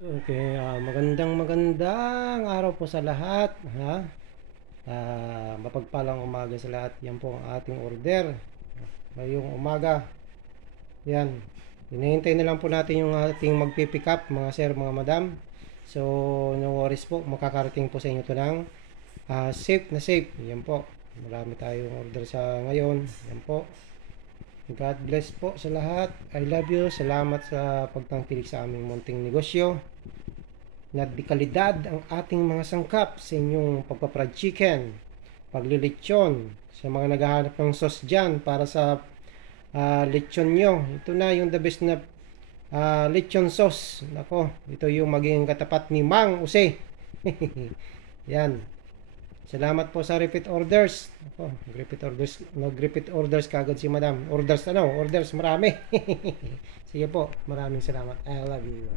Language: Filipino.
Okay, magandang araw po sa lahat, ha? Mapagpalang umaga sa lahat. Yan po ang ating order ngayong umaga. Yan. Hinihintay na lang po natin yung ating magpipick up, mga sir, mga madam. So, no worries po. Makakarating po sa inyo ito ng safe na safe. Yan po. Marami tayong order sa ngayon. Yan po. God bless po sa lahat. I love you. Salamat sa pagtangkilik sa aming munting negosyo. Nagdekalidad ang ating mga sangkap sa inyong pagpaprad chicken, paglilitsyon, sa mga naghahanap ng sauce dyan para sa lechon nyo. Ito na yung the best na lechon sauce. Nako, ito yung maging katapat ni Mang Use. Yan. Salamat po sa repeat orders. Ako, nag-repeat orders kagad si Madam. Orders marami. Sige po, maraming salamat. I love you.